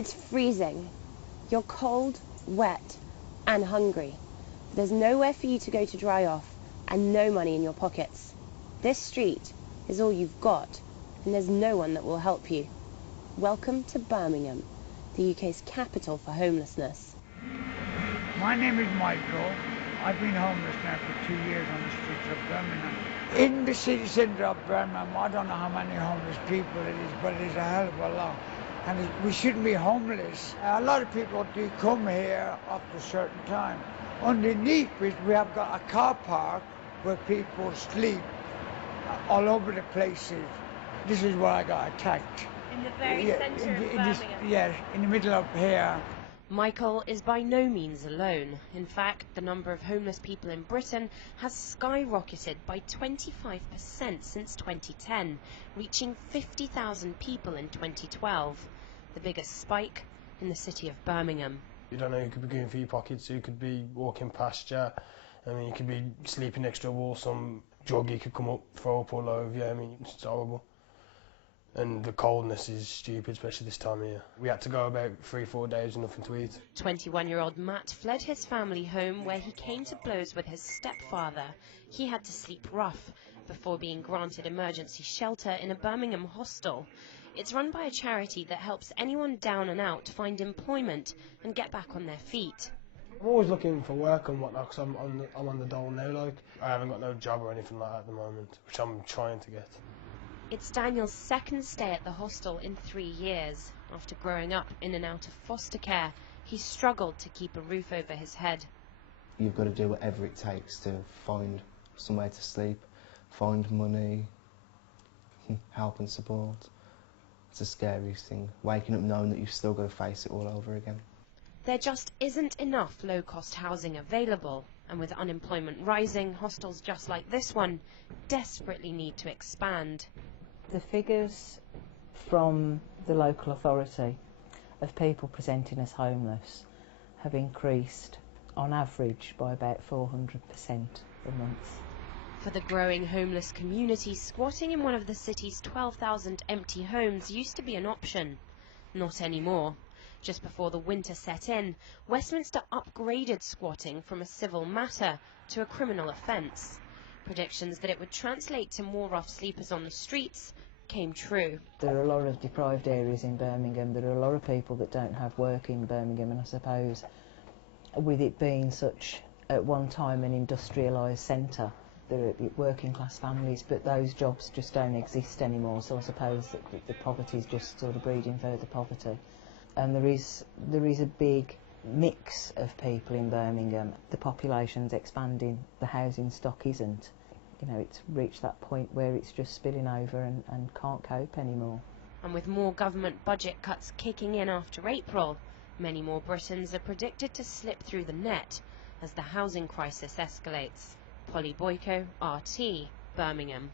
It's freezing. You're cold, wet, and hungry. There's nowhere for you to go to dry off, and no money in your pockets. This street is all you've got, and there's no one that will help you. Welcome to Birmingham, the UK's capital for homelessness. My name is Michael. I've been homeless now for 2 years on the streets of Birmingham. In the city centre of Birmingham, I don't know how many homeless people it is, but it is a hell of a lot. And we shouldn't be homeless. A lot of people do come here after a certain time. Underneath it, we have got a car park where people sleep all over the places. This is where I got attacked. In the very centre of Birmingham? Yes, in the middle of here. Michael is by no means alone. In fact, the number of homeless people in Britain has skyrocketed by 25% since 2010, reaching 50,000 people in 2012, the biggest spike in the city of Birmingham. You don't know who could be going for your pockets, who could be walking past you. I mean, you could be sleeping next to a wall, some druggie could come up, throw up all over you. I mean, it's horrible. And the coldness is stupid, especially this time of year. We had to go about 3-4 days with nothing to eat. 21-year-old Matt fled his family home where he came to blows with his stepfather. He had to sleep rough before being granted emergency shelter in a Birmingham hostel. It's run by a charity that helps anyone down and out find employment and get back on their feet. I'm always looking for work and whatnot, because I'm on the dole now. Like, I haven't got no job or anything like that at the moment, which I'm trying to get. It's Daniel's second stay at the hostel in 3 years. After growing up in and out of foster care, he struggled to keep a roof over his head. You've got to do whatever it takes to find somewhere to sleep, find money, help and support. It's the scariest thing, waking up knowing that you've still got to face it all over again. There just isn't enough low-cost housing available, and with unemployment rising, hostels just like this one desperately need to expand. The figures from the local authority of people presenting as homeless have increased on average by about 400% a month. For the growing homeless community, squatting in one of the city's 12,000 empty homes used to be an option. Not anymore. Just before the winter set in, Westminster upgraded squatting from a civil matter to a criminal offence. Predictions that it would translate to more rough sleepers on the streets came true. There are a lot of deprived areas in Birmingham. There are a lot of people that don't have work in Birmingham, and I suppose with it being such, at one time, an industrialised centre, there are working class families, but those jobs just don't exist anymore, so I suppose that the poverty is just sort of breeding further poverty. And there is a big mix of people in Birmingham. The population's expanding, the housing stock isn't. You know, it's reached that point where it's just spilling over and can't cope anymore. And with more government budget cuts kicking in after April, many more Britons are predicted to slip through the net as the housing crisis escalates. Polly Boyko, RT, Birmingham.